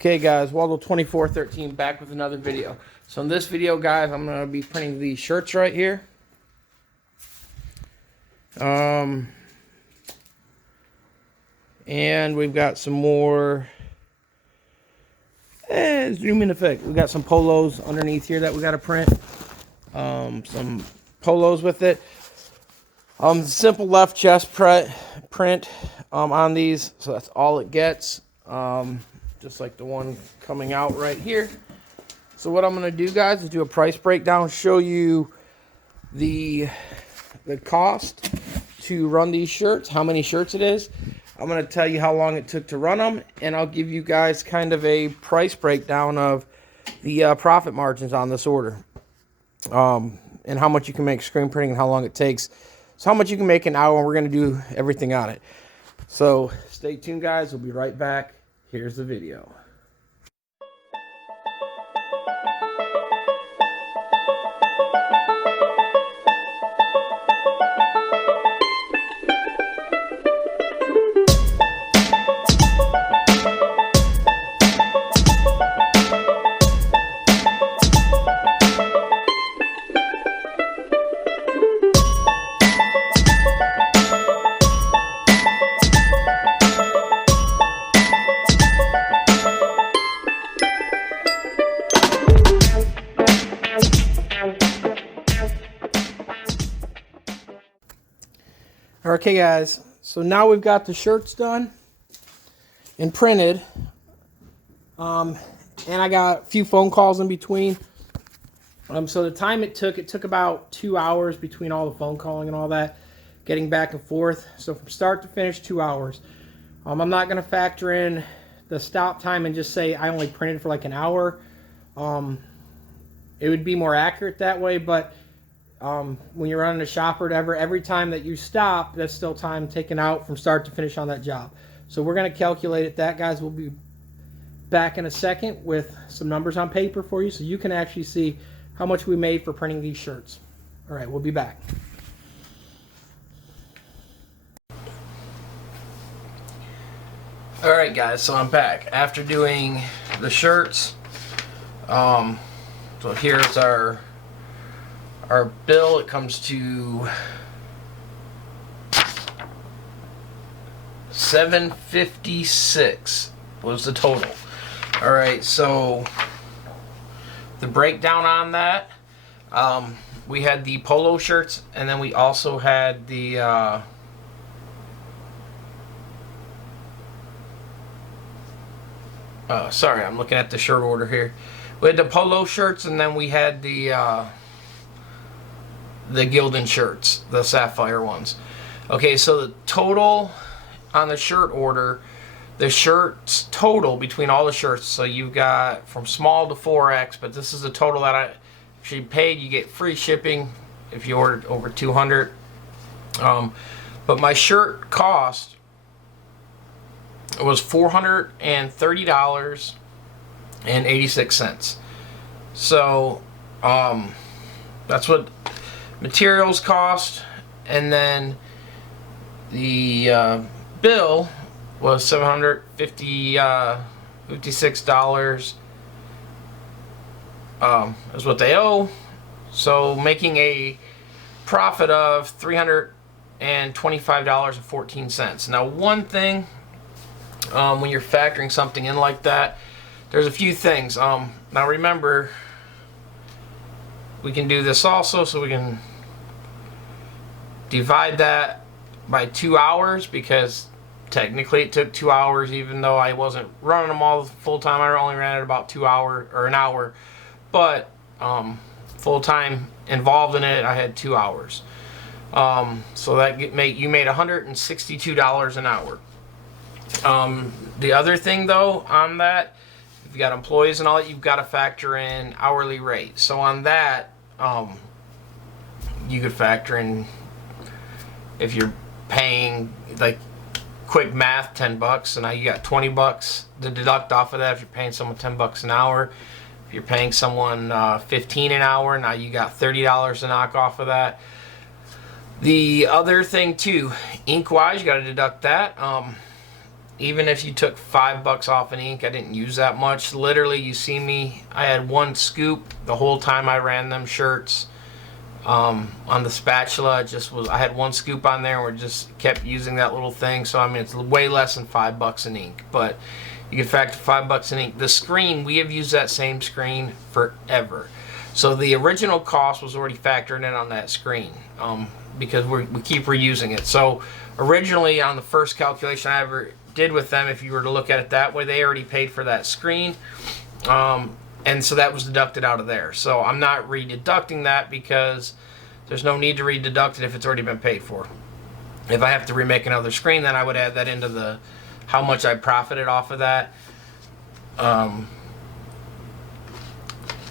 Okay guys, Waldo 2413 back with another video. So in this video guys, I'm going to be printing these shirts right here. And we've got some more zoom in effect. We got some polos underneath here that we got to print. Some polos with it. Simple left chest print on these, so that's all it gets. Just like the one coming out right here. So what I'm going to do guys is do a price breakdown, show you the cost to run these shirts, how many shirts it is. I'm going to tell you how long it took to run them, and I'll give you guys kind of a price breakdown of the profit margins on this order. And how much you can make screen printing and how long it takes. So how much you can make an hour, and we're going to do everything on it. So stay tuned guys, we'll be right back. Here's the video. Okay guys, so now we've got the shirts done and printed, and I got a few phone calls in between. So the time it took about 2 hours between all the phone calling and all that, getting back and forth. So from start to finish, 2 hours. I'm not going to factor in the stop time and just say I only printed for like an hour. It would be more accurate that way, but when you're running a shop or whatever, every time that you stop, that's still time taken out from start to finish on that job. So we're going to calculate it that, guys. We'll be back in a second with some numbers on paper for you so you can actually see how much we made for printing these shirts. All right, we'll be back. All right, guys, so I'm back after doing the shirts. So here's our bill. It comes to $756 was the total. All right, so the breakdown on that, we had the polo shirts, and then we also had the sorry, I'm looking at the shirt order here. We had the polo shirts, and then we had the Gildan shirts, the sapphire ones. Okay, so the total on the shirt order, the shirts total between all the shirts, so you've got from small to 4X, but this is the total that I actually paid. You get free shipping if you ordered over 200. But my shirt cost was $430.86. So that's what materials cost, and then the bill was $756 is what they owe, so making a profit of $325.14. Now one thing, when you're factoring something in like that, there's a few things. Now remember, we can do this also, so we can divide that by 2 hours, because technically it took 2 hours, even though I wasn't running them all full time. I only ran it about 2 hours or an hour, but full time involved in it, I had 2 hours. So that you made $162 an hour. The other thing though on that, if you got employees and all that, you've got to factor in hourly rate. So on that, you could factor in, if you're paying, like, quick math, 10 bucks, and now you got 20 bucks to deduct off of that. If you're paying someone 10 bucks an hour, if you're paying someone 15 an hour, now you got $30 to knock off of that. The other thing too, ink wise, you got to deduct that. even if you took $5 off an ink, I didn't use that much. Literally, you see me, I had 1 scoop the whole time I ran them shirts. On the spatula, I had 1 scoop on there, and we just kept using that little thing. So I mean, it's way less than $5 an ink, but you can factor $5 an ink. The screen, we have used that same screen forever, so the original cost was already factored in on that screen, because we keep reusing it. So originally, on the first calculation I ever did with them, if you were to look at it that way, they already paid for that screen. And so that was deducted out of there. So I'm not re-deducting that, because there's no need to re-deduct it if it's already been paid for. If I have to remake another screen, then I would add that into the how much I profited off of that. And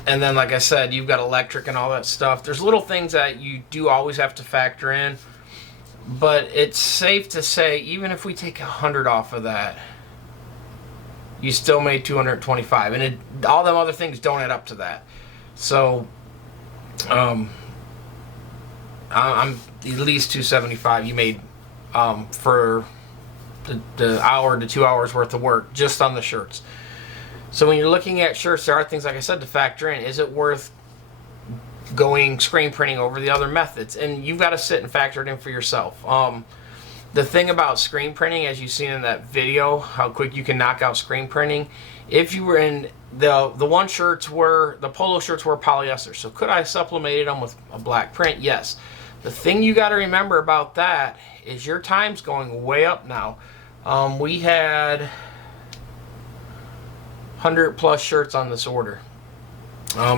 then, like I said, you've got electric and all that stuff. There's little things that you do always have to factor in, but it's safe to say, even if we take 100 off of that, you still made 225, and all them other things don't add up to that. So I'm at least 275 you made for the hour to 2 hours worth of work just on the shirts. So when you're looking at shirts, there are things, like I said, to factor in. Is it worth going screen printing over the other methods? And you've got to sit and factor it in for yourself. The thing about screen printing, as you've seen in that video, how quick you can knock out screen printing. If you were in the polo shirts were polyester. So could I have sublimated them with a black print? Yes. The thing you got to remember about that is your time's going way up now. We had 100+ shirts on this order.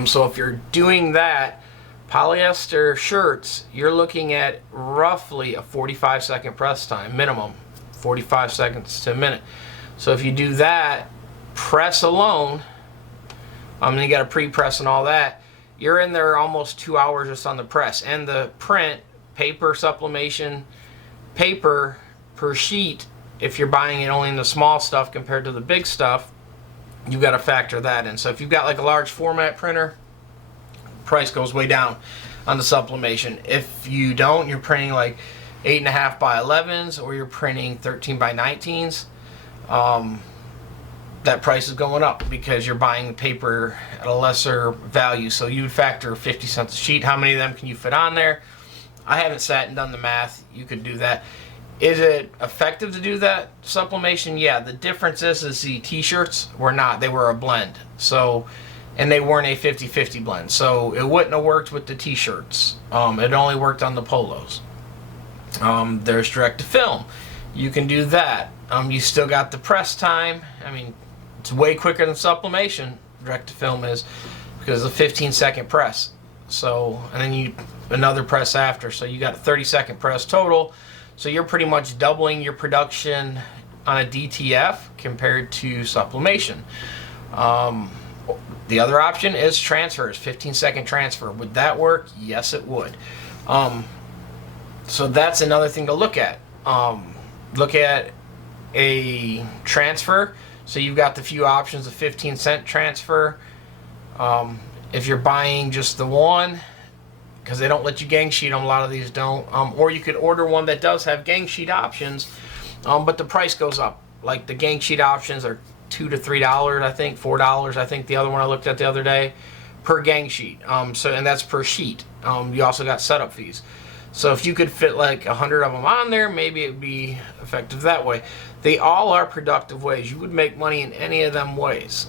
So if you're doing that, polyester shirts, you're looking at roughly a 45-second press time, minimum 45 seconds to a minute. So if you do that press alone, then you got to pre-press and all that, you're in there almost 2 hours just on the press. And the print, paper, sublimation paper per sheet, if you're buying it only in the small stuff compared to the big stuff, you've got to factor that in. So if you've got like a large format printer, price goes way down on the sublimation. If you don't, you're printing like 8.5 by 11s, or you're printing 13 by 19s, that price is going up because you're buying the paper at a lesser value. So you would factor 50 cents a sheet. How many of them can you fit on there? I haven't sat and done the math. You could do that. Is it effective to do that sublimation? Yeah. The difference is the t-shirts were not. They were a blend. So, and they weren't a 50-50 blend. So it wouldn't have worked with the t-shirts. It only worked on the polos. There's direct to film. You can do that. You still got the press time. I mean, it's way quicker than sublimation, direct to film is, because of the 15-second press. So, and then another press after. So you got a 30-second press total. So you're pretty much doubling your production on a DTF compared to sublimation. The other option is transfers, 15-second transfer. Would that work? Yes, it would. So that's another thing to look at. Look at a transfer. So you've got the few options of 15-cent transfer. If you're buying just the one, because they don't let you gang sheet them, a lot of these don't. Or you could order one that does have gang sheet options, but the price goes up. Like the gang sheet options are $2 to $3, I think, $4. I think the other one I looked at the other day per gang sheet. And that's per sheet. You also got setup fees. So if you could fit like 100 of them on there, maybe it would be effective that way. They all are productive ways. You would make money in any of them ways.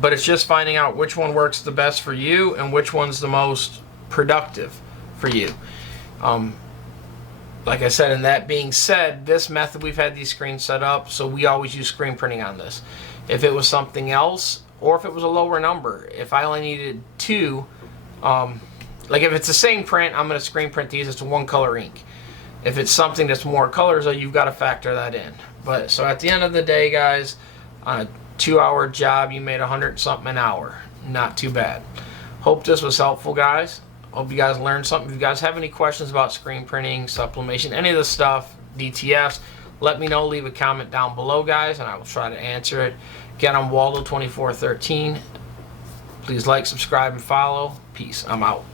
But it's just finding out which one works the best for you and which one's the most productive for you. Like I said, and that being said, this method, we've had these screens set up, so we always use screen printing on this. If it was something else, or if it was a lower number, if I only needed 2, like if it's the same print, I'm going to screen print these. It's a 1-color ink. If it's something that's more colors, though, you've got to factor that in. But so at the end of the day, guys, on a 2-hour job, you made 100-something an hour. Not too bad. Hope this was helpful, guys. Hope you guys learned something. If you guys have any questions about screen printing, sublimation, any of this stuff, DTFs, let me know. Leave a comment down below, guys, and I will try to answer it. Again, I'm ROLLO2413. Please like, subscribe, and follow. Peace. I'm out.